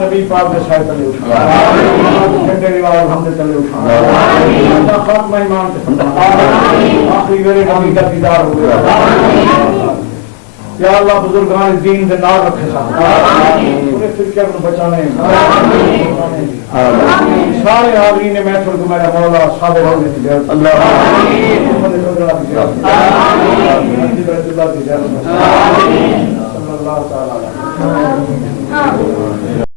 नबी पाक के साथ चले उठा झंडे रिवाज हमने चले उठा खात्मा ईमान के आखिरी मेरे नबी का दीदार हो गया। या अल्लाह बुजुर्गान दीन के नाम रखे पूरे फिरके को बचाने सारे हाज़रीन ने महफिल को मेरा मौला सादे होने की जरूरत अल्लाह सल्लल्लाहु अलैहि वसल्लम।